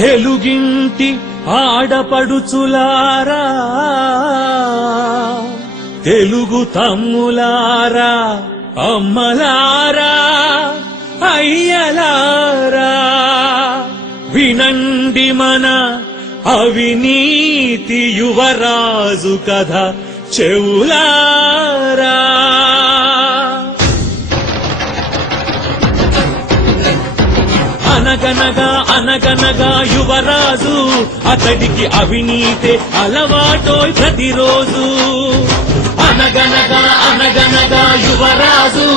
తెలుగింటి ఆడపడుచులారా, తెలుగు తమ్ములారా, అమ్మలారా, అయ్యలారా, వినండి మన అవినీతి యువరాజు కథ చెవులారా. అనగనగా అనగనగా యువరాజు, అతడికి అవినీతే అలవాటోయ్ ప్రతిరోజు. అనగనగా అనగనగా యువరాజు,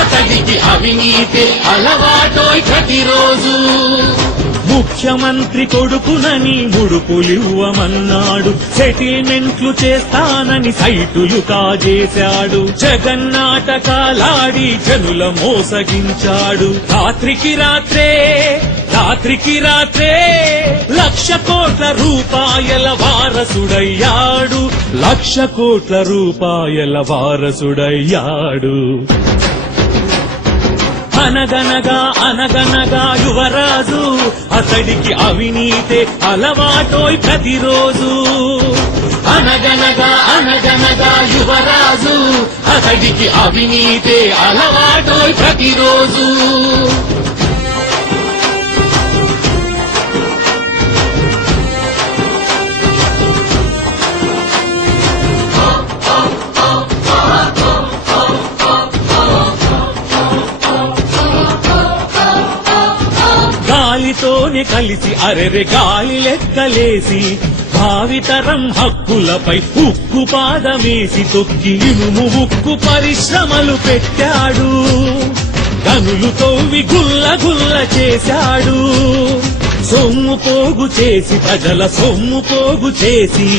అతడికి అవినీతే అలవాటోయ్ ప్రతిరోజు. ముఖ్యమంత్రి కొడుకునని ముడుపులివ్వమన్నాడు, సెటిల్మెంట్లు చేస్తానని సైటులు కాజేశాడు. జగన్నాటకాలాడి జనుల మోసగించాడు. రాత్రికి రాత్రే 1,00,00,000 కోట్ల రూపాయల వారసుడయ్యాడు. 1,00,00,000 కోట్ల రూపాయల వారసుడయ్యాడు. అనగనగా అనగనగా యువరాజు, అతడికి అవినీతే అలవాటోయ్ ప్రతిరోజు. అనగనగా అనగనగా యువరాజు, అతడికి అవినీతే అలవాటోయ్ ప్రతిరోజు. గాలితోనే కలిసి అరెరె గాలి లెక్కలేసి, భావితరం హక్కులపై ఉక్కు పాదమేసి తొక్కి ఇనుము ఉక్కు పరిశ్రమలు పెట్టాడు. గనులు తవ్వి గుల్ల గుల్ల చేశాడు. సొమ్ము పోగు చేసి ప్రజల సొమ్ము పోగు చేసి,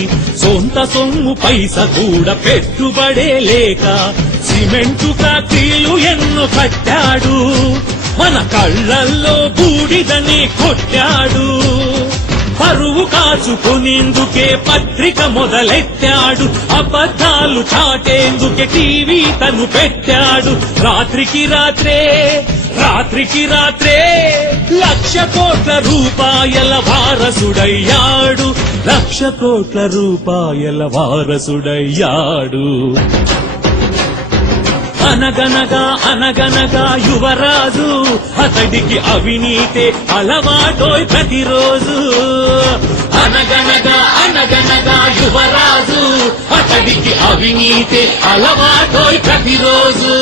సొంత సొమ్ము పైస కూడా పెట్టుబడే లేక సిమెంటు ఫ్యాక్టరీలు ఎన్నో కట్టాడు. మన కళ్ళల్లో బూడిదని కొట్టాడు. పరువు కాచుకునేందుకే పత్రిక మొదలెట్టాడు. అబద్ధాలు చాటేందుకే టీవీ తను పెట్టాడు. రాత్రికి రాత్రే 1,00,00,000 కోట్ల రూపాయల వారసుడయ్యాడు. 1,00,00,000 కోట్ల రూపాయల వారసుడయ్యాడు. అనగనగా అనగనగా యువరాజు, అతడికి అవినీతే అలవాటోయ్ ప్రతిరోజు. అనగనగా అనగనగా యువరాజు, అతడికి అవినీతే అలవాటోయ్ ప్రతిరోజు.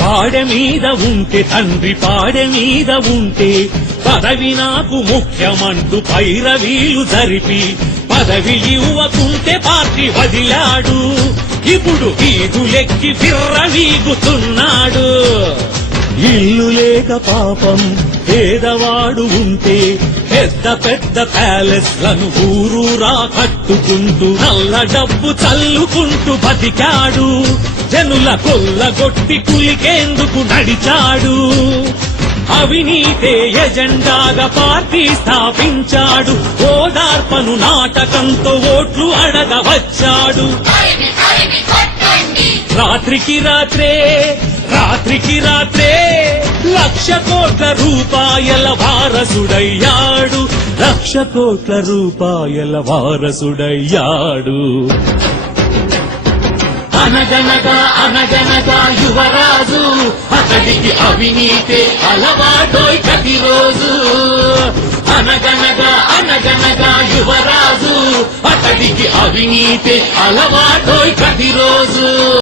పాడె మీద ఉంటే తండ్రి పాడె మీద ఉంటే, పదవి నాకు ముఖ్యమంటూ పైరవీలు జరిపి, పదవి ఇవ్వకుంటే పార్టీ వదిలాడు. ఇప్పుడు వీధులెక్కి విర్రవీగుతున్నాడు. ఇల్లు లేక పాపం పేదవాడు ఉంటే, పెద్ద పెద్ద ప్యాలెస్లను ఊరూరా కట్టుకుంటూ, నల్ల డబ్బు చల్లుకుంటూ బతికాడు. జనుల కొల్లగొట్టి కులికేందుకు నడిచాడు. అవినీతే ఎజెండాగా పార్టీ స్థాపించాడు. ఓదార్పను నాటకంతో ఓట్లు అడగవచ్చాడు. రాత్రికి రాత్రే 1,00,00,000 కోట్ల రూపాయల వారసుడయ్యాడు. 1,00,00,000 కోట్ల రూపాయల వారసుడయ్యాడు. అనగనగా అనగనగా యువరాజు, అతడికి అవినీతే అలవాటోయ్ ప్రతిరోజు. అనగనగా అనగనగా యువరాజు, అతడికి అవినీతే అలవాటోయ్ ప్రతిరోజు.